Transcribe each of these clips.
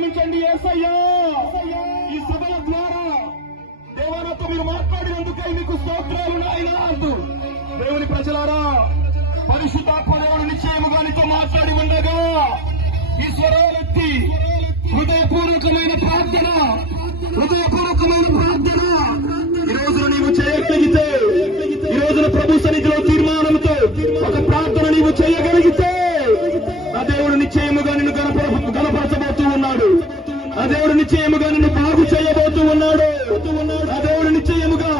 క్షమించండి యేసయ్యా. ఈ సభల ద్వారా దేవాలతో మీరు మాట్లాడినందుకై మీకు స్తోత్రాలు నాయనా అంటూ దేవుని ప్రజలారా, పరిశుద్ధాత్మ దేవుడు నిశ్చయముగా నీతో మాట్లాడి ఉండగా ఈ స్వరాలెత్తి హృదయపూర్వకమైన ప్రార్థన ఈ రోజున నీవు చేయగలిగితే, ఈ రోజున ప్రభు సన్నిధిలో తీర్మానంతో ఒక ప్రార్థన నీవు చేయగలిగితే ఆ దేవుడు నిశ్చయముగా నిన్ను గణపరచబోతూ ఉన్నాడు. ఆ దేవుడు నిశ్చయముగా నిన్ను బాగు చేయబోతూ ఉన్నాడు. ఆ దేవుడు నిశ్చయముగా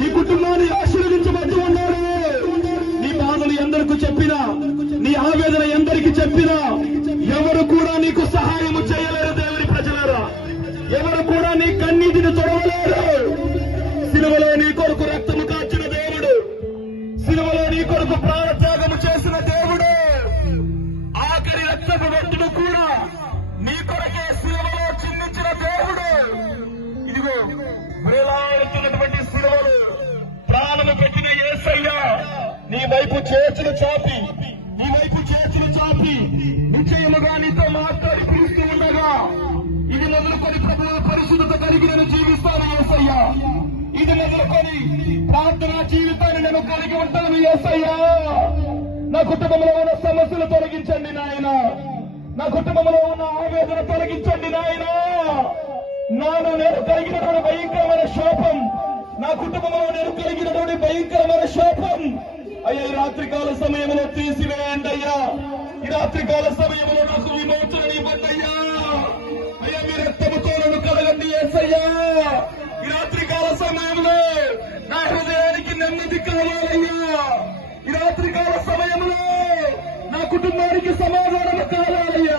నీ కుటుంబాన్ని ఆశీర్వదించబోతూ ఉన్నాడు. నీ బాధలు ఎందరికీ చెప్పినా, నీ ఆవేదన ఎందరికి చెప్పినా ఎవరు కూడా నీకు సహాయము చేయలేరు. దేవుని ప్రజలారా, ఎవరు కూడా నీ కన్నీటిని తొడవలేరు. సిలువలో నీ కొరకు రక్తము కాచిన దేవుడు, సిలువలో నీ కొరకు ప్రాణత్యాగము చేసిన దేవుడు, ఆఖరి రక్తపు బొట్టును కూడా నీ కొరకే సిలువలో చిందించిన దేవుడు, ఇదిగో వేలాడుతున్నటువంటి సిలువలు ప్రాణము పెట్టిన యేసయ్య నీ వైపు చేతులు చాపి నిశ్చయముగా నీతో మాట్లాడి పిలుస్తూ ఉండగా, ఇది మొదలుకొని ప్రభువు పరిశుద్ధత కలిగి నేను జీవిస్తాను యేసయ్యా, ఇది మొదలుకొని ప్రార్థనా జీవితాన్ని నేను కలిగి ఉంటాను యేసయ్యా. నా కుటుంబంలో ఉన్న సమస్యలు తొలగించండి నాయన, నా కుటుంబంలో ఉన్న ఆవేదన తొలగించండి నాయన. నేను కలిగినటువంటి భయంకరమైన శాపం, నా కుటుంబంలో నేను కలిగినటువంటి భయంకరమైన శాపం అయ్యా ఈ రాత్రికాల సమయంలో తీసివేయండి అయ్యా. ఈ రాత్రికాల సమయంలో నాకు విమోచన ఇవ్వండి అయ్యా. అయ్యా మీ రక్తముతో నన్ను కలగండి యేసయ్యా. ఈ రాత్రికాల సమయంలో నా హృదయానికి నెమ్మది కావాలయ్యా. ఈ రాత్రికాల సమయంలో నా కుటుంబానికి సమాధానం కావాలయ్యా.